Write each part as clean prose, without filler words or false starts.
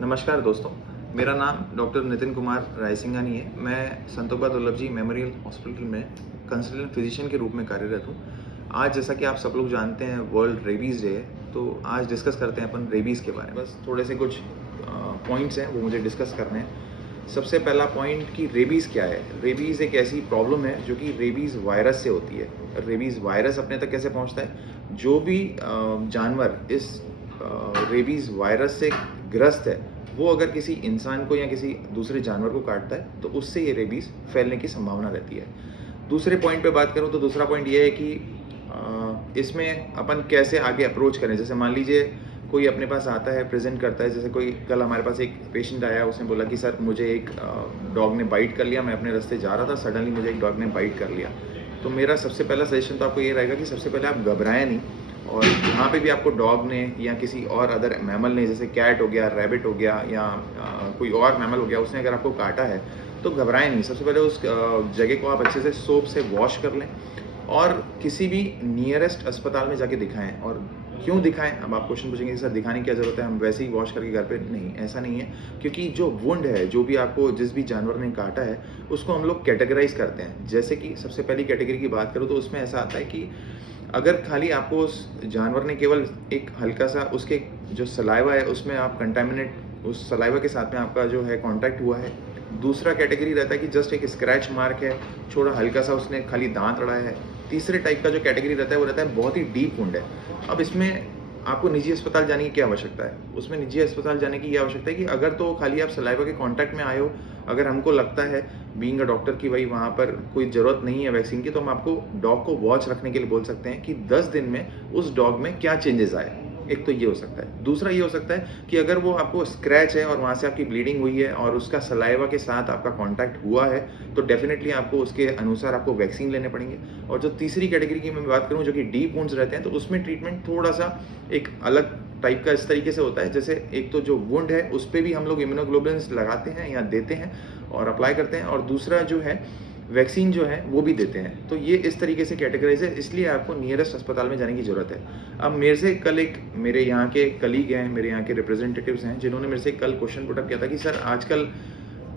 नमस्कार दोस्तों, मेरा नाम डॉक्टर नितिन कुमार रायसिंघानी है। मैं संतोबा दुर्लभ जी मेमोरियल हॉस्पिटल में कंसल्टेंट फिजिशियन के रूप में कार्यरत हूँ। आज जैसा कि आप सब लोग जानते हैं वर्ल्ड रेबीज़ डे है, तो आज डिस्कस करते हैं अपन रेबीज़ के बारे में। बस थोड़े से कुछ पॉइंट्स हैं वो मुझे डिस्कस करने हैं। सबसे पहला पॉइंट कि रेबीज़ क्या है। रेबीज़ एक ऐसी प्रॉब्लम है जो कि रेबीज़ वायरस से होती है। रेबीज़ वायरस अपने तक कैसे पहुँचता है? जो भी जानवर इस रेबीज़ वायरस से ग्रस्त है, वो अगर किसी इंसान को या किसी दूसरे जानवर को काटता है तो उससे ये रेबीज़ फैलने की संभावना रहती है। दूसरे पॉइंट पे बात करूँ तो दूसरा पॉइंट ये है कि इसमें अपन कैसे आगे अप्रोच करें। जैसे मान लीजिए कोई अपने पास आता है, प्रेज़ेंट करता है। जैसे कोई कल हमारे पास एक पेशेंट आया, उसने बोला कि सर मुझे एक डॉग ने बाइट कर लिया, मैं अपने रास्ते जा रहा था, सडनली मुझे एक डॉग ने बाइट कर लिया। तो मेरा सबसे पहला सजेशन तो आपको ये रहेगा कि सबसे पहले आप घबराएँ नहीं, और जहाँ पे भी आपको डॉग ने या किसी और अदर मैमल ने, जैसे कैट हो गया, रैबिट हो गया या कोई और मैमल हो गया, उसने अगर आपको काटा है तो घबराएं नहीं। सबसे पहले उस जगह को आप अच्छे से सोप से वॉश कर लें और किसी भी नियरेस्ट अस्पताल में जाके दिखाएं। और क्यों दिखाएं? अब आप क्वेश्चन पूछेंगे कि सर दिखाने की क्या ज़रूरत है, हम वैसे ही वॉश करके घर पे। नहीं, ऐसा नहीं है, क्योंकि जो वुंड है, जो भी आपको जिस भी जानवर ने काटा है, उसको हम लोग कैटेगराइज करते हैं। जैसे कि सबसे पहली कैटेगरी की बात करूँ तो उसमें ऐसा आता है कि अगर खाली आपको उस जानवर ने केवल एक हल्का सा उसके जो सलाइवा है उसमें आप कंटामिनेट, उस सलाइवा के साथ में आपका जो है कांटेक्ट हुआ है। दूसरा कैटेगरी रहता है कि जस्ट एक स्क्रैच मार्क है, थोड़ा हल्का सा उसने खाली दांत अड़ाया है। तीसरे टाइप का जो कैटेगरी रहता है वो रहता है बहुत ही डीप वुंड है। अब इसमें आपको निजी अस्पताल जाने की क्या आवश्यकता है? उसमें निजी अस्पताल जाने की ये आवश्यकता है कि अगर तो खाली आप सलाइवा के कांटेक्ट में आए हो, अगर हमको लगता है बीइंग अ डॉक्टर कि भाई वहाँ पर कोई ज़रूरत नहीं है वैक्सीन की, तो हम आपको डॉग को वॉच रखने के लिए बोल सकते हैं कि 10 दिन में उस डॉग में क्या चेंजेस आए। एक तो ये हो सकता है। दूसरा ये हो सकता है कि अगर वो आपको स्क्रैच है और वहाँ से आपकी ब्लीडिंग हुई है और उसका सलाइवा के साथ आपका कॉन्टैक्ट हुआ है, तो डेफिनेटली आपको उसके अनुसार आपको वैक्सीन लेने पड़ेंगे। और जो तीसरी कैटेगरी की मैं बात करूँ, जो कि डीप वुंड्स रहते हैं, तो उसमें ट्रीटमेंट थोड़ा सा एक अलग टाइप का इस तरीके से होता है। जैसे एक तो जो वुंड है उस पे भी हम लोग इम्यूनोग्लोबुलिन्स लगाते हैं या देते हैं और अप्लाई करते हैं, और दूसरा जो है वैक्सीन जो है वो भी देते हैं। तो ये इस तरीके से कैटेगराइज है, इसलिए आपको नियरेस्ट अस्पताल में जाने की ज़रूरत है। अब मेरे से कल एक मेरे यहाँ के कलीग हैं, मेरे यहाँ के रिप्रेजेंटेटिव्स हैं, जिन्होंने मेरे से कल क्वेश्चन पुट अप किया था कि सर आजकल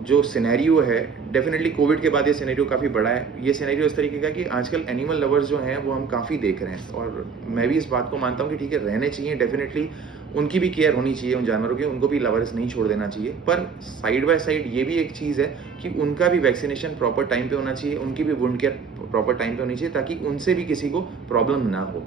जो सिनेरियो है, डेफिनेटली कोविड के बाद ये सिनेरियो काफ़ी बड़ा है। ये सिनेरियो इस तरीके का कि आजकल एनिमल लवर्स जो हैं वो हम काफ़ी देख रहे हैं, और मैं भी इस बात को मानता हूँ कि ठीक है, रहने चाहिए, डेफिनेटली उनकी भी केयर होनी चाहिए, उन जानवरों की, उनको भी लवर्स नहीं छोड़ देना चाहिए। पर साइड बाय साइड ये भी एक चीज़ है कि उनका भी वैक्सीनेशन प्रॉपर टाइम पे होना चाहिए, उनकी भी वुंड केयर प्रॉपर टाइम पे होनी चाहिए, ताकि उनसे भी किसी को प्रॉब्लम ना हो।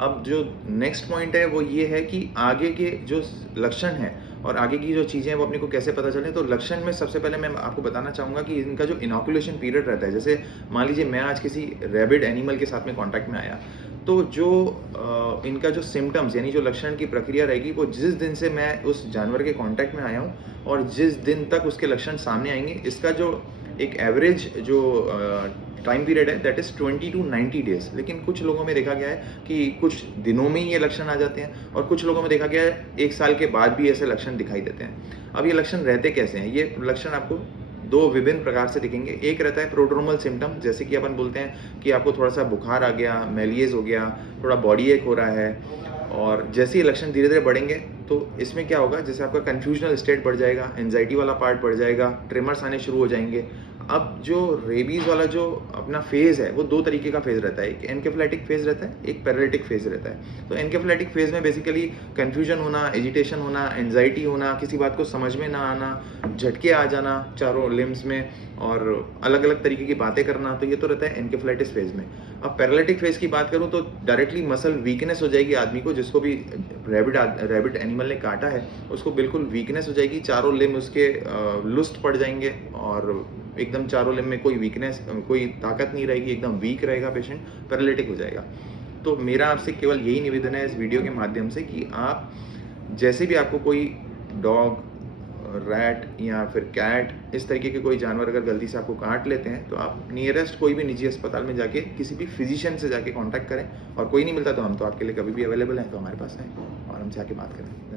अब जो नेक्स्ट पॉइंट है वो ये है कि आगे के जो लक्षण हैं और आगे की जो चीज़ें हैं वो अपने को कैसे पता चले। तो लक्षण में सबसे पहले मैं आपको बताना चाहूँगा कि इनका जो इनॉकुलेशन पीरियड रहता है, जैसे मान लीजिए मैं आज किसी रैबिड एनिमल के साथ में कांटेक्ट में आया, तो जो इनका जो सिम्टम्स यानी जो लक्षण की प्रक्रिया रहेगी, वो जिस दिन से मैं उस जानवर के कांटेक्ट में आया हूँ और जिस दिन तक उसके लक्षण सामने आएंगे, इसका जो एक एवरेज जो टाइम पीरियड है दैट इज़ 20 टू 90 डेज़। लेकिन कुछ लोगों में देखा गया है कि कुछ दिनों में ही ये लक्षण आ जाते हैं, और कुछ लोगों में देखा गया है 1 साल के बाद भी ऐसे लक्षण दिखाई देते हैं। अब ये लक्षण रहते कैसे हैं? ये लक्षण आपको 2 विभिन्न प्रकार से दिखेंगे। एक रहता है प्रोड्रोमल सिम्पटम, जैसे कि अपन बोलते हैं कि आपको थोड़ा सा बुखार आ गया, मैलिएज हो गया, थोड़ा बॉडी एक हो रहा है, और जैसे ही लक्षण धीरे धीरे बढ़ेंगे तो इसमें क्या होगा, जैसे आपका कन्फ्यूजनल स्टेट बढ़ जाएगा, एंजाइटी वाला पार्ट बढ़ जाएगा, ट्रिमर्स आने शुरू हो जाएंगे। अब जो रेबीज़ वाला जो अपना फेज़ है वो 2 तरीके का फेज़ रहता है, एक एन्केफेलाइटिक फेज़ रहता है, एक पैरालिटिक फेज़ रहता है। तो एन्केफेलाइटिक फेज़ में बेसिकली कन्फ्यूजन होना, एजिटेशन होना, एंजाइटी होना, किसी बात को समझ में ना आना, झटके आ जाना चारों लिम्स में, और अलग अलग तरीके की बातें करना, तो ये तो रहता है एन्केफेलाइटिस फेज़ में। अब पैरालिटिक फेज़ की बात करूँ तो डायरेक्टली मसल वीकनेस हो जाएगी आदमी को, जिसको भी रैबिट एनिमल ने काटा है उसको बिल्कुल वीकनेस हो जाएगी, चारों लिम्ब उसके लुस्ट पड़ जाएंगे, और एकदम चारों लिम्ब में कोई वीकनेस, कोई ताकत नहीं रहेगी, एकदम वीक रहेगा पेशेंट, पैरालिटिक हो जाएगा। तो मेरा आपसे केवल यही निवेदन है इस वीडियो के माध्यम से कि आप जैसे भी आपको कोई डॉग, रैट या फिर कैट, इस तरीके के कोई जानवर अगर गलती से आपको काट लेते हैं, तो आप नियरेस्ट कोई भी निजी अस्पताल में जाके किसी भी फिजिशियन से जाके कांटेक्ट करें, और कोई नहीं मिलता तो हम तो आपके लिए कभी भी अवेलेबल हैं, तो हमारे पास आएँ और हमसे आके बात करें।